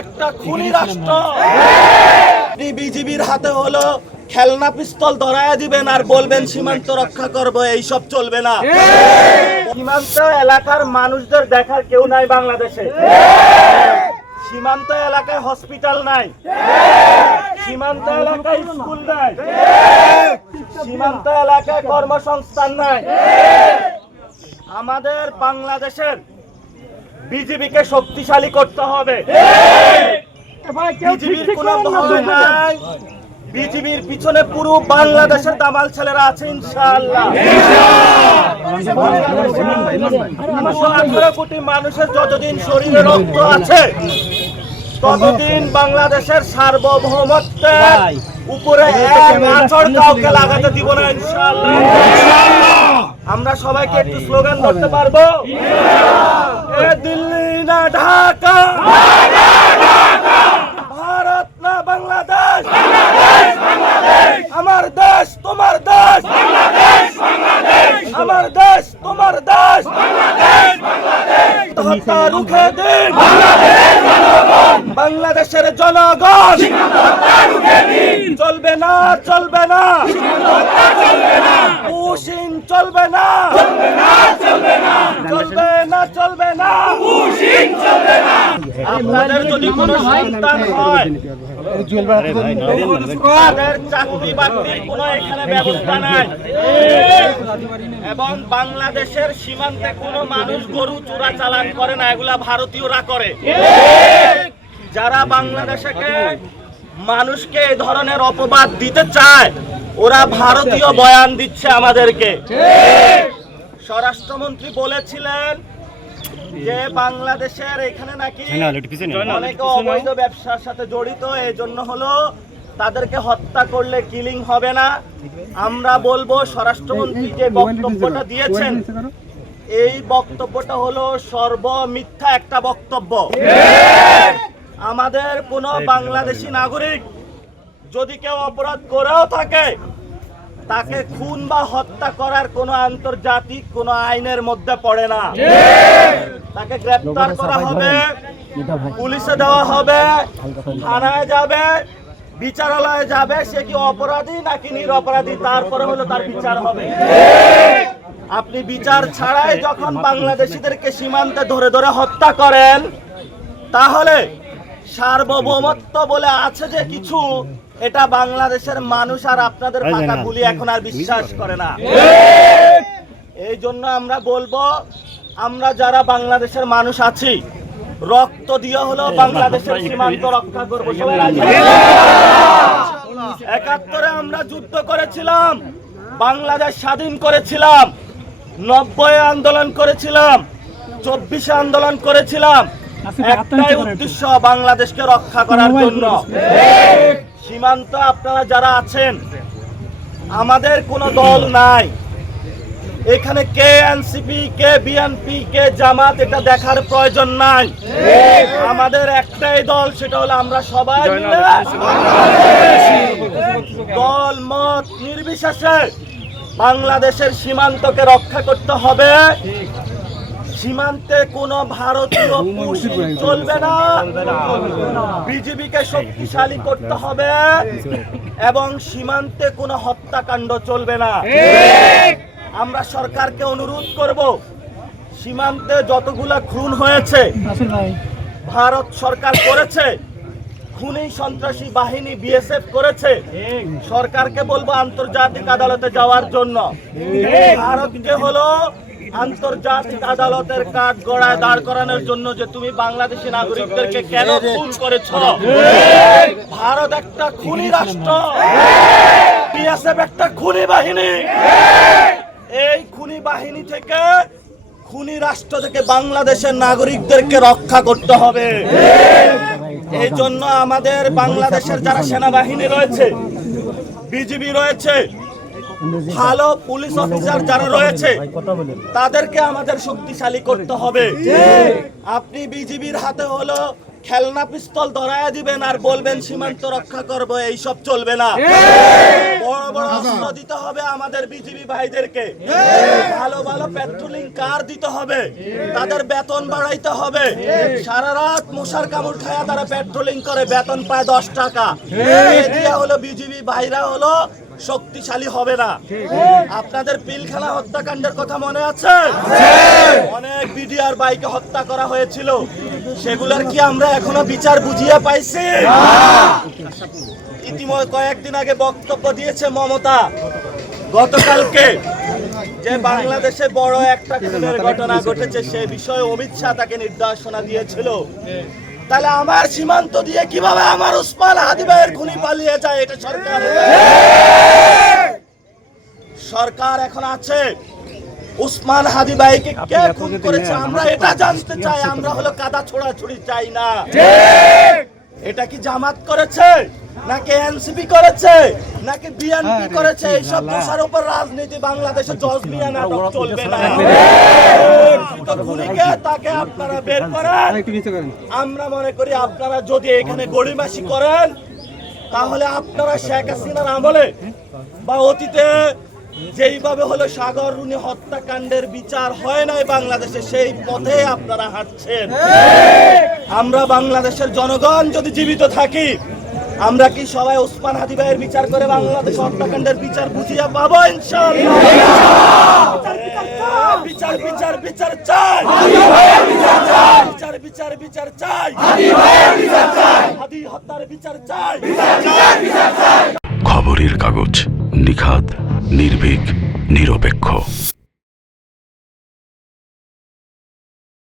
একটা খুনি রাষ্ট্র। বিজিবির হাতে হলো খেলনা পিস্তল ধরায় দিবেন আর বলবেন সীমান্ত রক্ষা করব, এইসব চলবে না। সীমান্ত এলাকার মানুষদের দেখার কেউ নাই বাংলাদেশে। সীমান্ত এলাকায় হসপিটাল নাই, সীমান্ত এলাকায় স্কুল নাই, সীমান্ত এলাকায় কর্মসংস্থান নাই। আমাদের বাংলাদেশের বিজেপিকে শক্তিশালী করতে হবে। বিজেপির কোনো ভয় নাই, বিজেপির পিছনে পুরো বাংলাদেশের দামাল ছেলেরা আছে ইনশাআল্লাহ। 18 কোটি মানুষের যতদিন শরীরে রক্ত আছে ততদিন বাংলাদেশের সার্বভৌমত্বের উপরে এক আঁচড় কাউকে লাগাতে দিব না ইনশাআল্লাহ। আমরা সবাইকে একটু স্লোগান করতে পারবো? এ দিল্লি না ঢাকা, ভারত না বাংলাদেশ, আমার দেশ তোমার দেশ, আমার দেশ তোমার দেশ, হত্যা রুখে দিন বাংলাদেশের জনগণ। চলবে না, চলবে না, পুশিন চলবে না, চলবে না, চলবে না। আপনাদের যদি কোনো সন্তান হয়, তাদের চাকরি বাকরির কোনো এখানে ব্যবস্থা নাই, এবং বাংলাদেশের সীমান্তে কোনো মানুষ গরু চোরাচালান করে না, এগুলা ভারতীয়রা করে। যারা বাংলাদেশে মানুষকে এই ধরনের অপবাদ দিতে চায় ওরা ভারতীয় বয়ান দিচ্ছে আমাদেরকে। স্বরাষ্ট্রমন্ত্রী বলেছিলেন যে বাংলাদেশের এখানে নাকি অনেকে অবৈধ ব্যবসার সাথে জড়িত, এই জন্য হলো তাদেরকে হত্যা করলে কিলিং হবে না। আমরা বলবো স্বরাষ্ট্রমন্ত্রী যে বক্তব্যটা দিয়েছেন এই বক্তব্যটা হলো সর্বমিথ্যা একটা বক্তব্য। আমাদের কোন বাংলাদেশি নাগরিক যদি কেউ অপরাধ করেও থাকে তাকে খুন বা হত্যা করার কোন আন্তর্জাতিক কোন আইনের মধ্যে পড়ে না। তাকে গ্রেফতার করা হবে, পুলিশে দেওয়া হবে, থানায় যাবে, বিচারালয়ে যাবে, সে কি অপরাধী নাকি নিরপরাধী তারপরে হলো তার বিচার হবে। আপনি বিচার ছাড়াই যখন বাংলাদেশিদেরকে সীমান্তে ধরে ধরে হত্যা করেন তাহলে সার্বভৌমত্ব বলে আছে যে কিছু, এটা বাংলাদেশের মানুষ আর আপনাদের পাকা গুলি এখন আর বিশ্বাস করে না। এই জন্য আমরা বলবো আমরা যারা বাংলাদেশের মানুষ আছি রক্ত দিয়ে হলো বাংলাদেশের সীমান্ত রক্ষা করবো। 71-এ আমরা যুদ্ধ করেছিলাম, বাংলাদেশ স্বাধীন করেছিলাম, 90-এ আন্দোলন করেছিলাম, 24-এ আন্দোলন করেছিলাম, একটাই উদ্দেশ্য বাংলাদেশকে রক্ষা করার জন্য। সীমান্ত আপনারা যারা আছেন, আমাদের কোনো দল নাই এখানে, কে এনসিপি, কে বিএনপি, কে জামাত, এটা দেখার প্রয়োজন নাই। আমাদের একটাই দল, সেটা হলো আমরা সবাই মিলে দল মত নির্বিশেষে বাংলাদেশের সীমান্তকে রক্ষা করতে হবে। সীমান্তে কোনো ভারতীয় পুশিং চলবে না, বিজেপিকে শক্তিশালী করতে হবে এবং সীমান্তে কোনো হত্যাকাণ্ড চলবে না। আমরা সরকারকে অনুরোধ করব, সীমান্তে যতগুলা খুন হয়েছে ভারত সরকার করেছে, খুনি সন্ত্রাসী বাহিনী বিএসএফ করেছে, সরকারকে বলবো আন্তর্জাতিক আদালতে যাওয়ার জন্য। ভারতকে হলো আন্তর্জাতিক আদালতের কাঠ গড়ায় দাঁড় করানোর জন্য যে তুমি বাংলাদেশি নাগরিকদেরকে কেন খুন করেছ। ভারত একটা খুনি রাষ্ট্র, বিএসএফ একটা খুনি বাহিনী। এই খুনি বাহিনী থেকে, খুনি রাষ্ট্র থেকে বাংলাদেশের নাগরিকদেরকে রক্ষা করতে হবে। এই জন্য আমাদের বাংলাদেশের যারা সেনাবাহিনী রয়েছে, বিজিবি রয়েছে, ভালো পুলিশ অফিসার যারা রয়েছে তাদেরকে আমাদের শক্তিশালী করতে হবে। আপনি বিজিবির হাতে হলো খেলনা পিস্তল ধরায়া দিবেন আর বলবেন সীমান্ত রক্ষা করব, এইসব চলবে না। বড় বড় অস্ত্র দিতে হবে আমাদের বিজিবি ভাইদেরকে, ভালো ভালো পেট্রোলিং কার দিতে হবে, তাদের বেতন বাড়াইতে হবে। সারা রাত মশার কামড় খায়া তারা পেট্রোলিং করে, বেতন পায় 10 টাকা। এ দিয়া হলো বিজিবি ভাইরা হলো শক্তিশালী হবে না। আপনাদের পিলখানা হত্যাকাণ্ডের কথা মনে আছে? অনেক বিডিআর বাইকে হত্যা করা হয়েছিল, সেগুলোর কি আমরা এখনো বিচার বুঝিয়ে পাইছি? ইতিমধ্যে কয়েকদিন আগে বক্তব্য দিয়েছে মমতা, গতকালকে যে বাংলাদেশে বড় একটা খুনের ঘটনা ঘটেছে সে বিষয়ে অমিত শাহ তাকে নির্দেশনা দিয়েছিল। তাহলে আমার সীমান্ত দিয়ে কিভাবে আমার উসমান হাদি ভাইয়ের খুনি পালিয়ে যায়? এটা সরকার এখন আছে। উসমান হাদি ভাইকে কে খুন করেছে আমরা এটা জানতে চাই। আমরা হলো কাদা ছোড়াছুড়ি চাই না। এটা কি জামাত করেছে, নাকি এনসিপি করেছে, নাকি বিএনপি করেছে? এইসব দোষার উপর রাজনীতি বাংলাদেশে জজ মিয়া নাটক চলবে না। খুনিকে তাকে আপনারা বের করেন। আমরা মনে করি আপনারা যদি এখানে গড়িমাসি করেন তাহলে আপনারা শেখ হাসিনার আমলে বা অতীতে যেইভাবে হলো সাগর রুনি হত্যাকাণ্ডের বিচার হয় নাই বাংলাদেশে, সেই পথে আপনারা হাঁটছেন। আমরা বাংলাদেশের জনগণ যদি জীবিত থাকি আমরা কি সবাই উসমান হাদি ভাইয়ের বিচার করে বাংলাদেশ হত্যাকাণ্ডের বিচার বুঝিয়ে পাবো? ইনশাআল্লাহ। বিচার বিচার বিচার চাই, বিচার বিচার বিচার চাই, হাদি হত্যার বিচার চাই। খবরের কাগজ, নিখাত, নির্ভীক, নিরপেক্ষ।